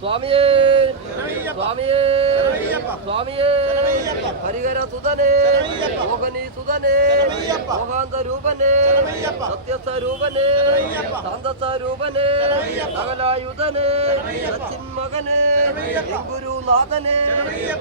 സ്വാമിയേ സ്വാമിയേ സ്വാമിയേ ഹരിഹര സുതനേ മോഹനി സുതനേ മോഹാന്ത രൂപനേ സത്യസ്വരൂപനേ ശാന്തസ്വരൂപനേ സകലായുധനേ സച്ചിന്മകനേ ഗുരുനാഥനേ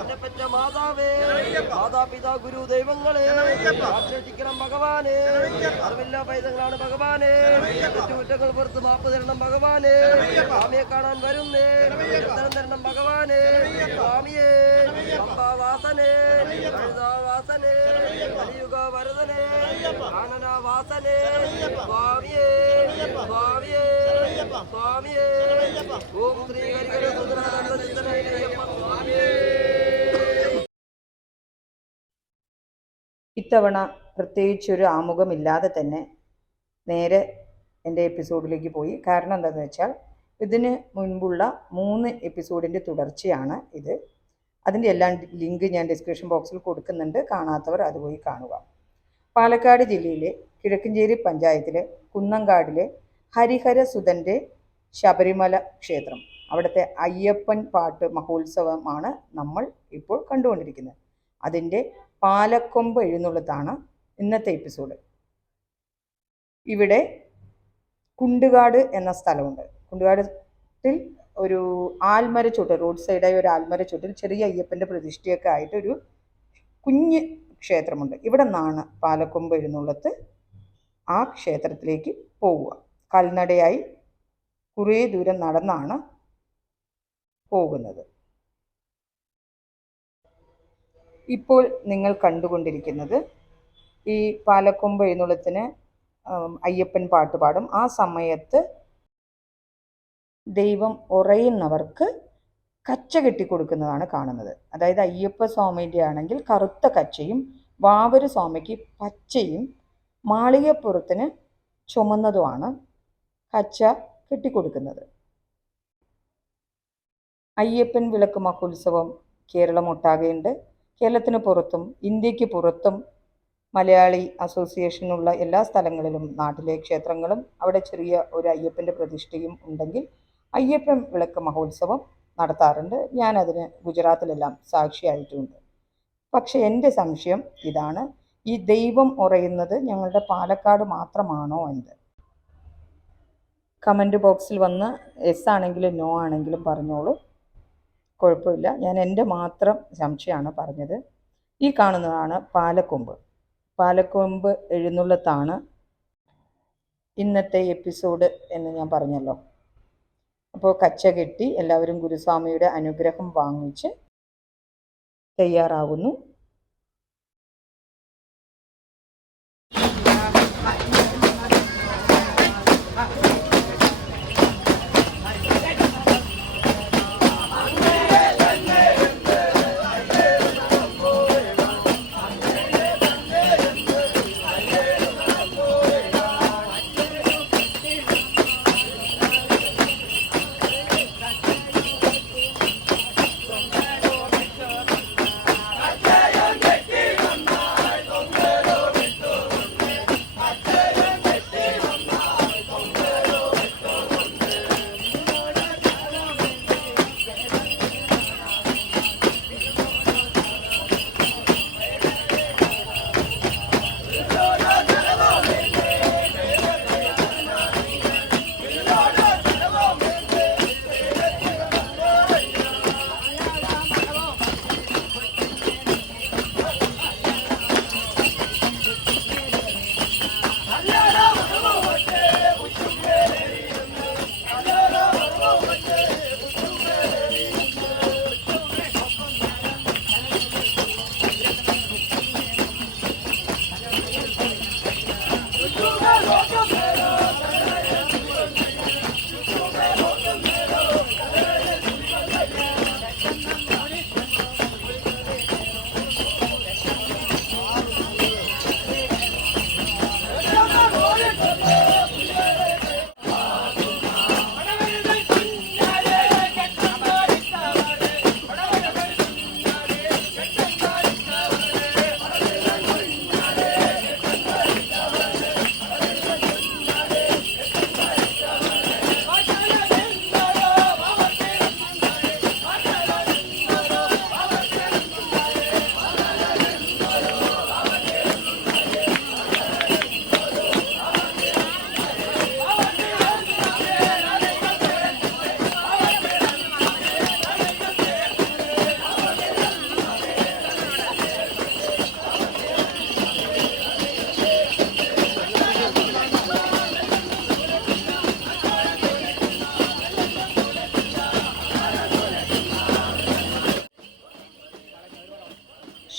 എന്നെ പെറ്റ മാതാവേ മാതാപിതാ ഗുരു ദൈവങ്ങളെ ആശ്രയിക്കണം ഭഗവാനെ അറിവില്ല പൈതങ്ങളാണ് ഭഗവാനെ തെറ്റുകുറ്റങ്ങൾ പുറത്ത് മാപ്പ് തരണം ഭഗവാനെ സ്വാമിയെ കാണാൻ വരുന്നേ ഉത്തരം തരണം ഭഗവാനെ സ്വാമിയെ അംബാവാസനെ കഴുതാവാസനെ കലിയുഗ വരദനെ ആനനാവാസനെ സ്വാമിയെ സ്വാമിയെ സ്വാമിയെ ഓം ശ്രീ ഹരിഹര സ്വാമിയേ. ഇത്തവണ പ്രത്യേകിച്ചൊരു ആമുഖമില്ലാതെ തന്നെ നേരെ എൻ്റെ എപ്പിസോഡിലേക്ക് പോയി. കാരണം എന്താണെന്ന് വെച്ചാൽ ഇതിന് മുൻപുള്ള 3 എപ്പിസോഡിൻ്റെ തുടർച്ചയാണ് ഇത്. അതിൻ്റെ എല്ലാം ലിങ്ക് ഞാൻ ഡിസ്ക്രിപ്ഷൻ ബോക്സിൽ കൊടുക്കുന്നുണ്ട്. കാണാത്തവർ അത് പോയി കാണുക. പാലക്കാട് ജില്ലയിലെ കിഴക്കഞ്ചേരി പഞ്ചായത്തിലെ കുന്നങ്കാടിലെ ഹരിഹര സുതൻ്റെ ശബരിമല ക്ഷേത്രം, അവിടുത്തെ അയ്യപ്പൻ പാട്ട് മഹോത്സവമാണ് നമ്മൾ ഇപ്പോൾ കണ്ടുകൊണ്ടിരിക്കുന്നത്. അതിൻ്റെ പാലക്കൊമ്പ് എഴുന്നള്ളത്താണ് ഇന്നത്തെ എപ്പിസോഡ്. ഇവിടെ കുണ്ടുകാട് എന്ന സ്ഥലമുണ്ട്. കുണ്ടുകാടിൽ ഒരു ആൽമരച്ചൂട്ടിൽ, റോഡ് സൈഡായി ഒരു ആൽമരച്ചൂട്ടിൽ ചെറിയ അയ്യപ്പൻ്റെ പ്രതിഷ്ഠയൊക്കെ ആയിട്ട് ഒരു കുഞ്ഞ് ക്ഷേത്രമുണ്ട്. ഇവിടെ നിന്നാണ് പാലക്കൊമ്പ് എഴുന്നള്ളത്ത്. ആ ക്ഷേത്രത്തിലേക്ക് പോവുക. കാൽനടയായി കുറേ ദൂരം നടന്നാണ് പോകുന്നത്. ഇപ്പോൾ നിങ്ങൾ കണ്ടുകൊണ്ടിരിക്കുന്നത് ഈ പാലക്കൊമ്പ് എഴുന്നള്ളത്തിന് അയ്യപ്പൻ പാട്ട് പാടും. ആ സമയത്ത് ദൈവം ഉറയുന്നവർക്ക് കച്ച കെട്ടിക്കൊടുക്കുന്നതാണ് കാണുന്നത്. അതായത് അയ്യപ്പ സ്വാമിൻ്റെ ആണെങ്കിൽ കറുത്ത കച്ചയും വാവര് സ്വാമിക്ക് പച്ചയും മാളികപ്പുറത്തിന് ചുമന്നതുമാണ് കച്ച കെട്ടിക്കൊടുക്കുന്നത്. അയ്യപ്പൻ വിളക്ക് മഹോത്സവം കേരളം ഒട്ടാകെയുണ്ട്. കേരളത്തിന് പുറത്തും ഇന്ത്യക്ക് പുറത്തും മലയാളി അസോസിയേഷനുള്ള എല്ലാ സ്ഥലങ്ങളിലും, നാട്ടിലെ ക്ഷേത്രങ്ങളും അവിടെ ചെറിയ ഒരു അയ്യപ്പൻ്റെ പ്രതിഷ്ഠയും ഉണ്ടെങ്കിൽ അയ്യപ്പൻ വിളക്ക് മഹോത്സവം നടത്താറുണ്ട്. ഞാനതിന് ഗുജറാത്തിലെല്ലാം സാക്ഷിയായിട്ടുമുണ്ട്. പക്ഷെ എൻ്റെ സംശയം ഇതാണ്, ഈ ദൈവം ഉറയുന്നത് ഞങ്ങളുടെ പാലക്കാട് മാത്രമാണോ എന്ന്. കമൻറ്റ് ബോക്സിൽ വന്ന് എസ് ആണെങ്കിലും നോ ആണെങ്കിലും പറഞ്ഞോളൂ, കുഴപ്പമില്ല. ഞാൻ എൻ്റെ മാത്രം സംശയമാണ് പറഞ്ഞത്. ഈ കാണുന്നതാണ് പാലക്കൊമ്പ്. പാലക്കൊമ്പ് എഴുന്നള്ളത്താണ് ഇന്നത്തെ എപ്പിസോഡ് എന്ന് ഞാൻ പറഞ്ഞല്ലോ. അപ്പോൾ കച്ച കെട്ടി എല്ലാവരും ഗുരുസ്വാമിയുടെ അനുഗ്രഹം വാങ്ങിച്ച് തയ്യാറാകുന്നു.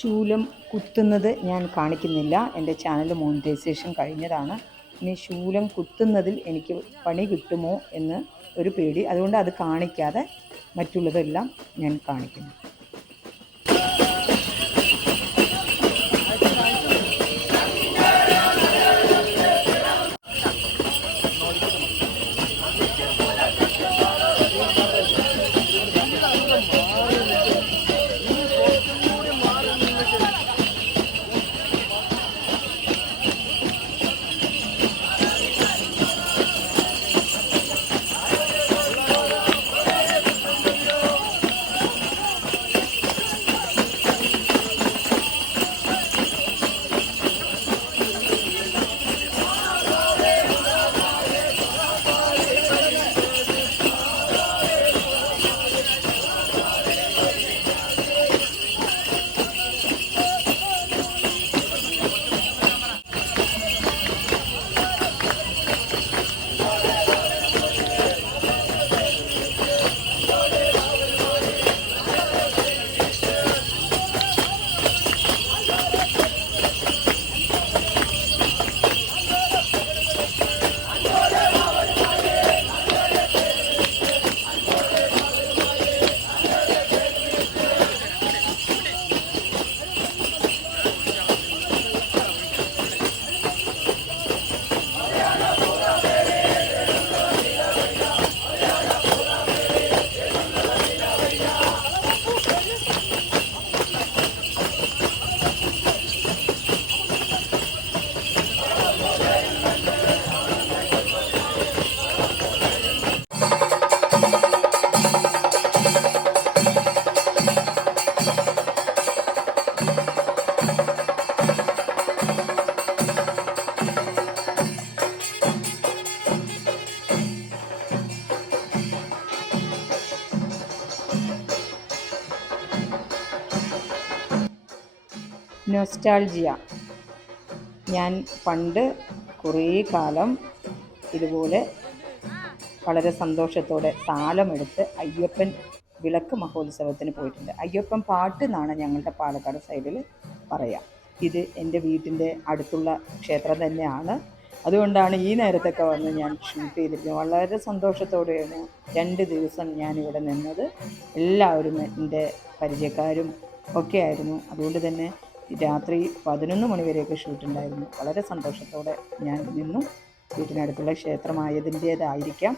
ശൂലം കുത്തുന്നത് ഞാൻ കാണിക്കുന്നില്ല. എൻ്റെ ചാനൽ മോണിറ്റൈസേഷൻ കഴിഞ്ഞതാണ്. ഇനി ശൂലം കുത്തുന്നതിൽ എനിക്ക് പണി കിട്ടുമോ എന്ന് ഒരു പേടി. അതുകൊണ്ട് അത് കാണിക്കാതെ മറ്റുള്ളതെല്ലാം ഞാൻ കാണിക്കുന്നു. നൊസ്റ്റാൾജിയ. ഞാൻ പണ്ട് കുറേ കാലം ഇതുപോലെ വളരെ സന്തോഷത്തോടെ താലമെടുത്ത് അയ്യപ്പൻ വിളക്ക് മഹോത്സവത്തിന് പോയിട്ടുണ്ട്. അയ്യപ്പൻ പാട്ട് എന്നാണ് ഞങ്ങളുടെ പാലക്കാട് സൈഡിൽ പറയാം. ഇത് എൻ്റെ വീട്ടിൻ്റെ അടുത്തുള്ള ക്ഷേത്രം തന്നെയാണ്. അതുകൊണ്ടാണ് ഈ നേരത്തൊക്കെ വന്ന് ഞാൻ ഷൂട്ട് ചെയ്തിരിക്കുന്നത്. വളരെ സന്തോഷത്തോടെയാണ് 2 ദിവസം ഞാനിവിടെ നിന്നത്. എല്ലാവരും എൻ്റെ പരിചയക്കാരും ഒക്കെ ആയിരുന്നു. അതുകൊണ്ട് തന്നെ രാത്രി 11 മണി വരെയൊക്കെ ഷൂട്ടുണ്ടായിരുന്നു. വളരെ സന്തോഷത്തോടെ ഞാൻ നിന്നു. വീട്ടിനടുത്തുള്ള ക്ഷേത്രമായതിൻ്റേതായിരിക്കാം.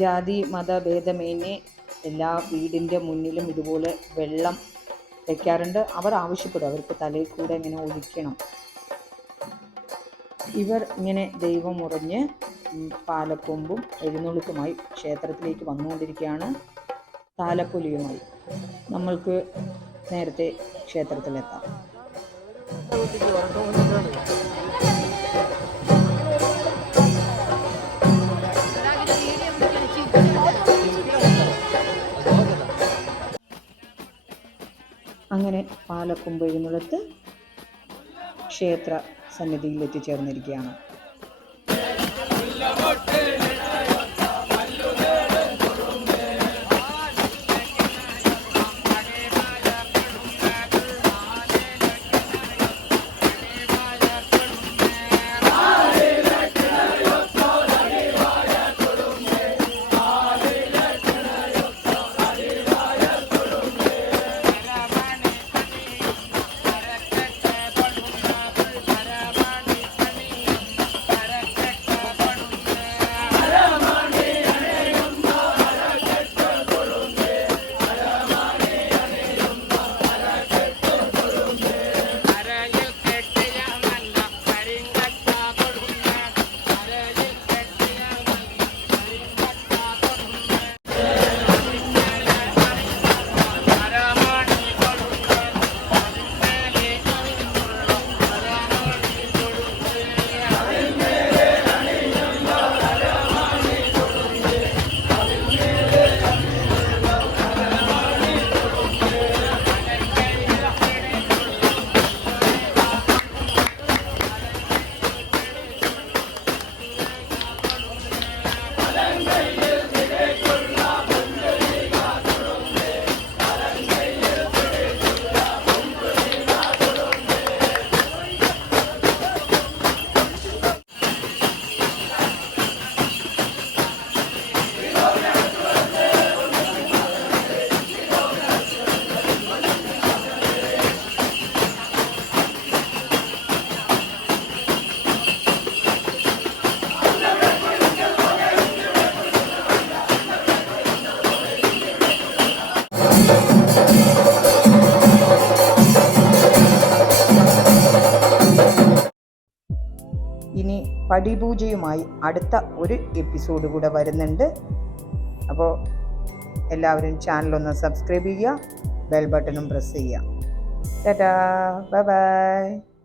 ജാതി മതഭേദമേന്യേ എല്ലാ വീടിൻ്റെ മുന്നിലും ഇതുപോലെ വെള്ളം വയ്ക്കാറുണ്ട്. അവർ ആവശ്യപ്പെടും, അവർക്ക് തലയിൽ കൂടെ ഇങ്ങനെ ഒഴിക്കണം. ഇവർ ഇങ്ങനെ ദൈവം ഉറഞ്ഞ് പാലക്കൊമ്പും എഴുന്നള്ളിത്തുമായി ക്ഷേത്രത്തിലേക്ക് വന്നുകൊണ്ടിരിക്കുകയാണ്. താലപ്പൊലിയുമായി നമ്മൾക്ക് നേരത്തെ ക്ഷേത്രത്തിലെത്താം. അങ്ങനെ പാലക്കൊമ്പ് എഴുന്നള്ളത്ത് ക്ഷേത്ര സന്നിധിയിൽ എത്തിച്ചേർന്നിരിക്കുകയാണ്. ഇനി പടിപൂജയുമായി അടുത്ത ഒരു എപ്പിസോഡ് കൂടെ വരുന്നുണ്ട്. അപ്പോൾ എല്ലാവരും ചാനലൊന്ന് സബ്സ്ക്രൈബ് ചെയ്യുക, ബെൽ ബട്ടണും പ്രസ് ചെയ്യുക. Tata, bye bye.